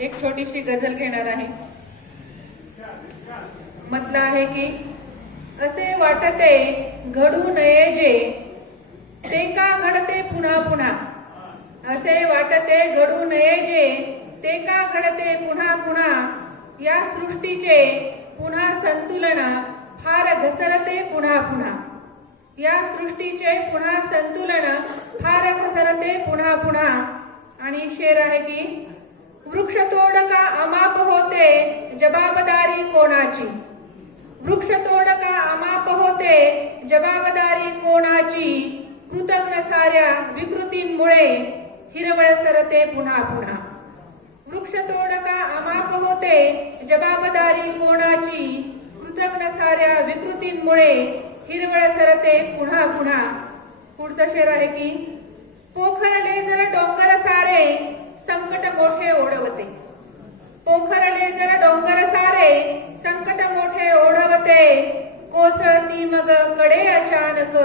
एक छोटीशी गझल घेणार आहे. म्हटलं आहे की असे वाटते घडू नये जे ते का घडते पुन्हा पुन्हा. असे वाटते घडू नये जे ते का घडते पुन्हा पुन्हा. या सृष्टीचे पुन्हा संतुलन फार घसरते पुन्हा पुन्हा. या सृष्टीचे पुन्हा संतुलन फार घसरते पुन्हा पुन्हा. आणि शेर आहे की वृक्षतोड का अमाप होते जबाबदारी कोणाची. वृक्षतोड का अमाप होते जबाबदारी कोणाची. कृतज्ञ साऱ्या विकृतींमुळे हिरवळ सरते पुन्हा पुन्हा. वृक्षतोड का अमाप होते जबाबदारी कोणाची. कृतज्ञ साऱ्या विकृतींमुळे हिरवळ सरते पुन्हा पुन्हा. पुढचा शेर आहे की पोखरले जर डोंगर सारे संकट मोठे ओढवते. पोखरले जर डोंगर सारे संकट मोठे ओढवते. कोसळती मग कडे अचानक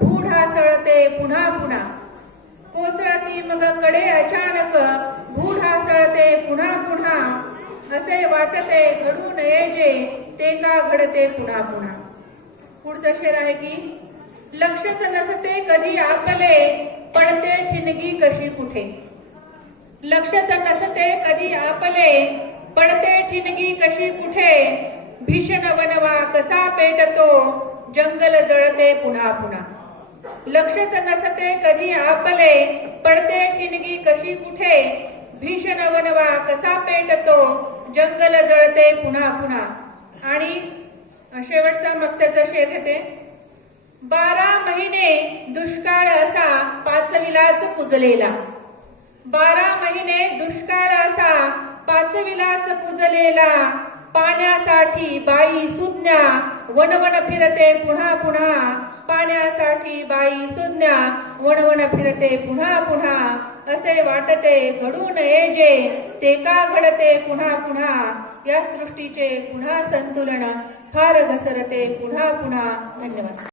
भू ढासळते पुन्हा पुन्हा. कोसळती मग कडे अचानक भू ढासळते पुन्हा पुन्हा. असे वाटते घडू नये जे ते का घडते पुन्हा पुन्हा. पुढचा शेर आहे की लक्षच नसते कधी आपले पडते ठिणगी कशी कुठे. लक्षच नसते कधी आपले पडते ठिणगी कशी कुठे. भीषण वनवा कसा पेटतो जंगल जळते पुन्हा पुन्हा. लक्षच नसते कधी आपले पडते ठिणगी कशी कुठे. भीषण वनवा कसा पेटतो जंगल जळते पुन्हा पुन्हा. आणि शेवटचा मक्त्याचा शेर घेते. 12 महिने दुष्काळ असा पाचविलाच पुजलेला. 12 महिने दुष्काळ असा पाचविलाच पुजलेला. पाण्यासाठी बाई सुज्ञा वनवन फिरते पुन्हा पुन्हा. पाण्यासाठी बाई सुज्ञा वनवन फिरते पुन्हा पुन्हा. असे वाटते घडू नये जे ते का घडते पुन्हा पुन्हा. या सृष्टीचे पुन्हा संतुलन फार घसरते पुन्हा पुन्हा. धन्यवाद.